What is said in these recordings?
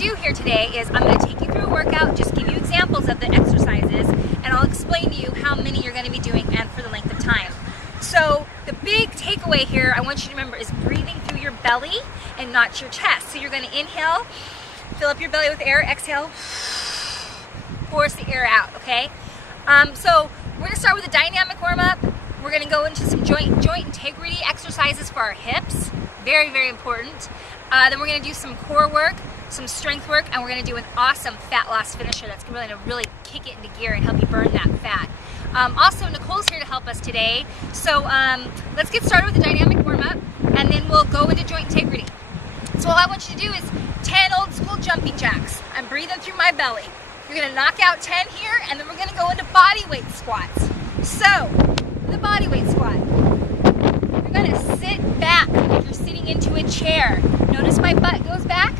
do here today is I'm going to take you through a workout, just give you examples of the exercises, and I'll explain to you how many you're going to be doing and for the length of time. So the big takeaway here I want you to remember is breathing through your belly and not your chest. So you're going to inhale, fill up your belly with air, exhale, force the air out, okay? So we're going to start with a dynamic warm-up. We're going to go into some joint integrity exercises for our hips. Very, very important. Then we're going to do some core work, some strength work, and we're going to do an awesome fat loss finisher that's going to really kick it into gear and help you burn that fat. Also, Nicole's here to help us today. So let's get started with the dynamic warm-up, and then we'll go into joint integrity. So all I want you to do is 10 old school jumping jacks. I'm breathing through my belly. You're going to knock out 10 here, and then we're going to go into body weight squats. So, the body weight squat. You're going to sit back like you're sitting into a chair. Notice my butt goes back,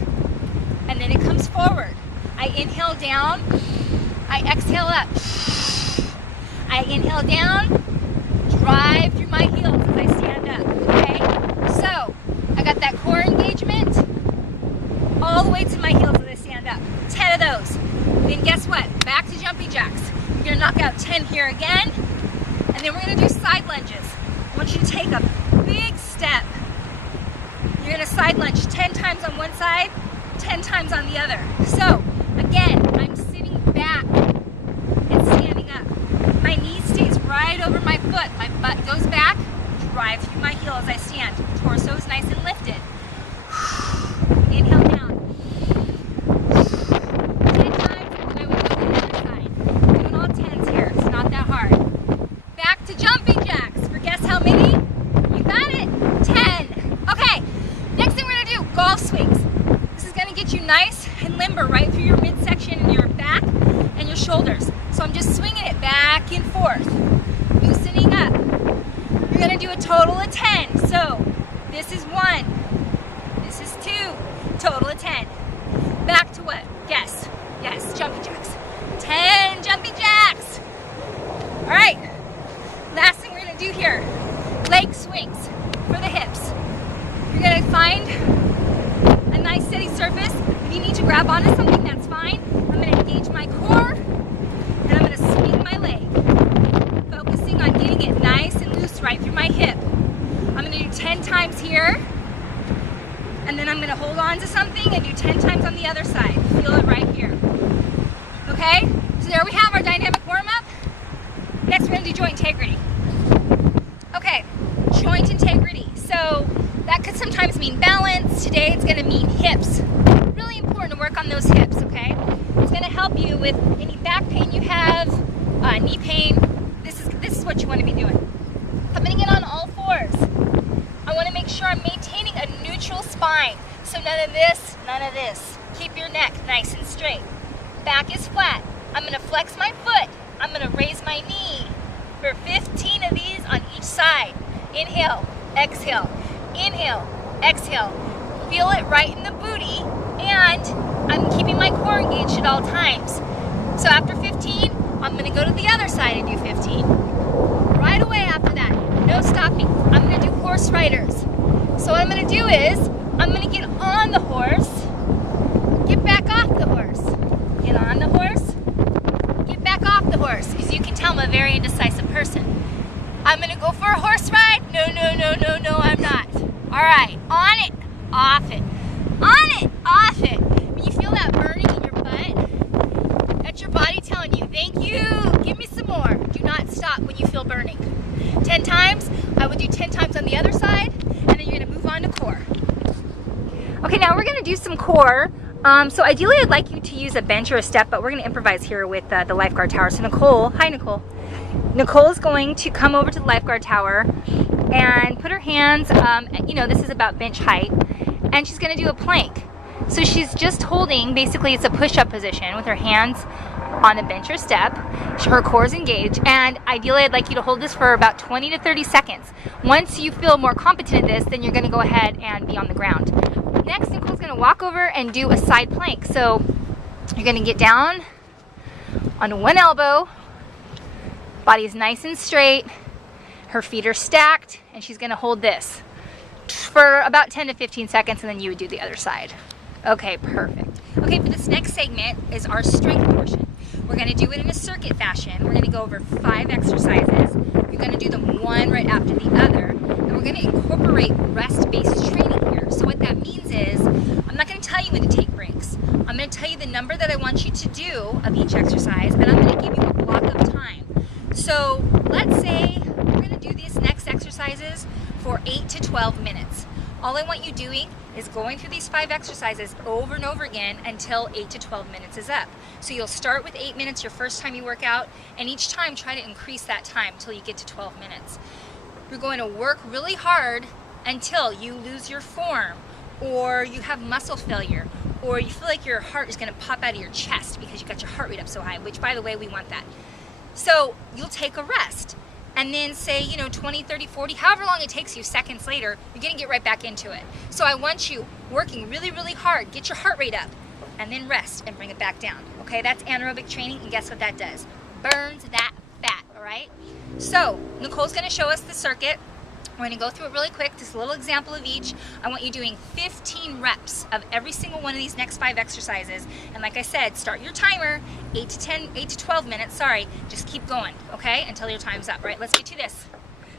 and then it comes forward. I inhale down, I exhale up. I inhale down, drive through my heels as I stand up, okay? So, I got that core engagement, all the way to my heels as I stand up. 10 of those. Then guess what? Back to jumping jacks. You're gonna knock out 10 here again, and then we're gonna do side lunges. I want you to take a big step. You're gonna side lunge 10 times on one side, 10 times on the other. So, again, I'm sitting back and standing up. My knee stays right over my foot. My butt goes back, drive through my heel as I stand. Torso is nice and lifted. Inhale down. 10 times, and then I would go to the other side. Doing all 10s here. It's not that hard. Back to jumping jacks. For guess how many? You got it. 10. Okay. Next thing we're going to do, golf swings. This is going to get you nice and limber right through your midsection and your back and your shoulders. So I'm just swinging it back and forth, loosening up. You're going to do a total of 10. So this is 1, this is 2, total of 10. Back to what? Guess. Yes, jumping jacks. 10 jumping jacks. All right, last thing we're going to do here, leg swings for the hips. You're going to find a nice steady surface. If you need to grab onto something, that's fine. I'm going to engage my core, and I'm going to swing my leg, focusing on getting it nice and loose right through my hip. I'm going to do 10 times here, and then I'm going to hold on to something and do 10 times on the other side. Feel it right here. Okay? So there we have our dynamic warm-up. Next we're going to do joint integrity. Okay, joint integrity. So that could sometimes mean balance. Today it's going to mean hips. Really important to work on those hips, okay? It's going to help you with any back pain you have, knee pain. This is what you want to be doing. Coming in on all fours. I want to make sure I'm maintaining a neutral spine. So none of this, none of this. Keep your neck nice and straight. Back is flat. I'm going to flex my foot. I'm going to raise my knee for 15 of these on each side. Inhale, exhale, inhale, exhale. Feel it right in the booty, and I'm keeping my core engaged at all times. So after 15, I'm going to go to the other side and do 15. Right away after that, no stopping. I'm going to do horse riders. So what I'm going to do is, I'm going to get on the horse, get back off the horse, get on the horse, get back off the horse. As you can tell, I'm a very indecisive person. I'm going to go for a horse ride. No, no, no, no, no, I'm not. All right, on it, off it. On it, off it. When you feel that burning in your butt, that's your body telling you, thank you, give me some more. Do not stop when you feel burning. 10 times, I would do 10 times on the other side, and then you're going to move on to core. Okay, now we're going to do some core. So ideally I'd like you to use a bench or a step, but we're going to improvise here with the lifeguard tower. So Nicole, hi Nicole. Nicole is going to come over to the lifeguard tower and put her hands, you know, this is about bench height, and she's going to do a plank. So she's just holding, basically it's a push-up position with her hands on the bench or step. Her core is engaged, and ideally I'd like you to hold this for about 20 to 30 seconds. Once you feel more competent at this, then you're going to go ahead and be on the ground. Next, Nicole's going to walk over and do a side plank. So you're going to get down on one elbow, body is nice and straight, her feet are stacked, and she's going to hold this for about 10 to 15 seconds, and then you would do the other side. Okay, perfect. Okay, for this next segment is our strength portion. We're gonna do it in a circuit fashion. We're gonna go over 5 exercises. You're gonna do them one right after the other. And we're gonna incorporate rest-based training here. So what that means is, I'm not gonna tell you when to take breaks. I'm gonna tell you the number that I want you to do of each exercise, and I'm gonna give you a block of time. So let's say we're gonna do these next exercises for 8 to 12 minutes. All I want you doing is going through these 5 exercises over and over again until 8 to 12 minutes is up. So you'll start with 8 minutes your first time you work out, and each time try to increase that time until you get to 12 minutes. You're going to work really hard until you lose your form, or you have muscle failure, or you feel like your heart is going to pop out of your chest because you got your heart rate up so high, which, by the way, we want that. So you'll take a rest. And then say, 20, 30, 40, however long it takes you, seconds later, you're gonna get right back into it. So I want you working really, really hard, get your heart rate up, and then rest and bring it back down. Okay, that's anaerobic training, and guess what that does? Burns that fat, all right? So Nicole's gonna show us the circuit. We're gonna go through it really quick, just a little example of each. I want you doing 15 reps of every single one of these next 5 exercises. And like I said, start your timer, 8 to 12 minutes, sorry. Just keep going, okay, until your time's up. All right, let's get to this.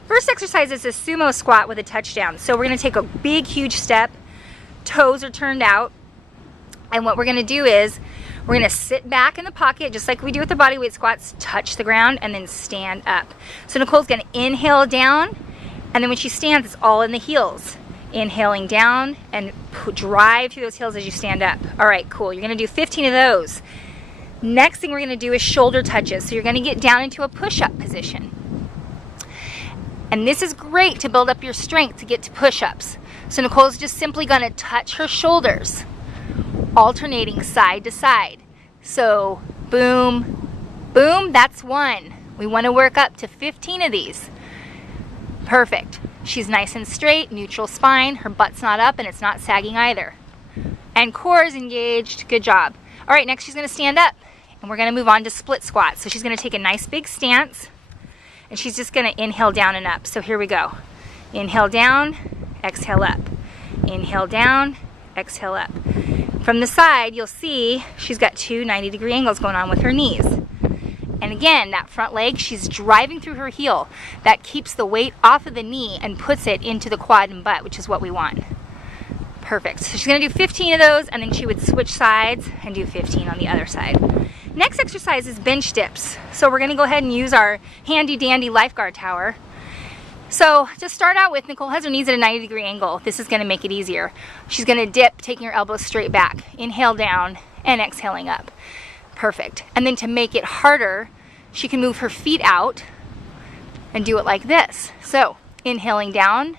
First exercise is a sumo squat with a touchdown. So we're gonna take a big, huge step. Toes are turned out. And what we're gonna do is, we're gonna sit back in the pocket, just like we do with the body weight squats, touch the ground, and then stand up. So Nicole's gonna inhale down, and then when she stands, it's all in the heels. Inhaling down and drive through those heels as you stand up. All right, cool. You're gonna do 15 of those. Next thing we're gonna do is shoulder touches. So you're gonna get down into a push-up position. And this is great to build up your strength to get to push-ups. So Nicole's just simply gonna touch her shoulders, alternating side to side. So boom, boom, that's 1. We wanna work up to 15 of these. Perfect. She's nice and straight, neutral spine, her butt's not up and it's not sagging either. And core is engaged, good job. All right, next she's gonna stand up and we're gonna move on to split squats. So she's gonna take a nice big stance and she's just gonna inhale down and up. So here we go. Inhale down, exhale up. Inhale down, exhale up. From the side, you'll see she's got 2 90-degree angles going on with her knees. And again, that front leg, she's driving through her heel. That keeps the weight off of the knee and puts it into the quad and butt, which is what we want. Perfect. So she's gonna do 15 of those, and then she would switch sides and do 15 on the other side. Next exercise is bench dips. So we're gonna go ahead and use our handy dandy lifeguard tower. So to start out with, Nicole has her knees at a 90-degree angle. This is gonna make it easier. She's gonna dip, taking her elbows straight back. Inhale down and exhaling up. Perfect. And then to make it harder, she can move her feet out and do it like this. So inhaling down,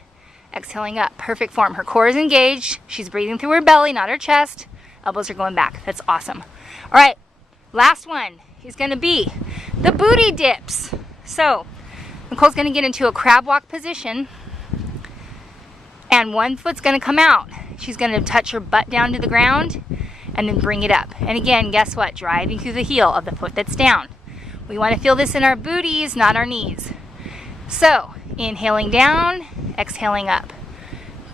exhaling up. Perfect form. Her core is engaged. She's breathing through her belly, not her chest. Elbows are going back. That's awesome. All right, last one is going to be the booty dips. So Nicole's going to get into a crab walk position and one foot's going to come out. She's going to touch her butt down to the ground and then bring it up. And again, guess what? Driving through the heel of the foot that's down. We want to feel this in our booties, not our knees. So, inhaling down, exhaling up.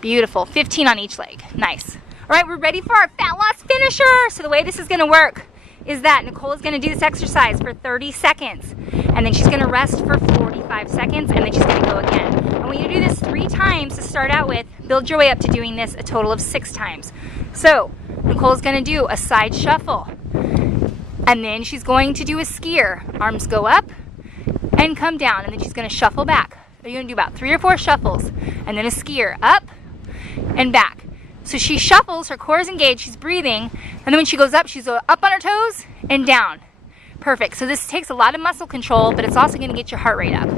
Beautiful. 15 on each leg. Nice. All right, we're ready for our fat loss finisher. So the way this is going to work is that Nicole is going to do this exercise for 30 seconds. And then she's going to rest for 45 seconds, and then she's going to go again. I want you to do this 3 times to start out with. Build your way up to doing this a total of 6 times. So, Nicole's gonna do a side shuffle. And then she's going to do a skier. Arms go up and come down, and then she's gonna shuffle back. You're gonna do about 3 or 4 shuffles, and then a skier up and back. So she shuffles, her core is engaged, she's breathing, and then when she goes up, she's up on her toes and down. Perfect. So this takes a lot of muscle control, but it's also gonna get your heart rate up.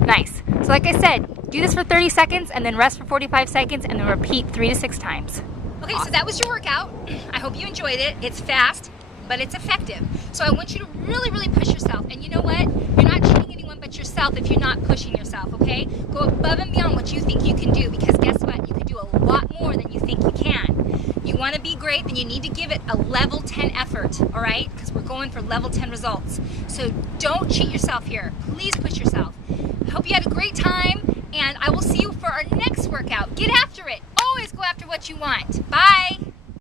Nice. So like I said, do this for 30 seconds and then rest for 45 seconds and then repeat 3 to 6 times. Okay, awesome. So that was your workout. I hope you enjoyed it. It's fast, but it's effective. So I want you to really, really push yourself. And you know what? You're not cheating anyone but yourself if you're not pushing yourself, okay? Go above and beyond what you think you can do, because guess what? You can do a lot more than you think you can. You want to be great, then you need to give it a level 10 effort, all right? Because we're going for level 10 results. So don't cheat yourself here. Please push yourself. I hope you had a great time, and I will see you for our next workout. Get after it. Always go after what you want. Bye.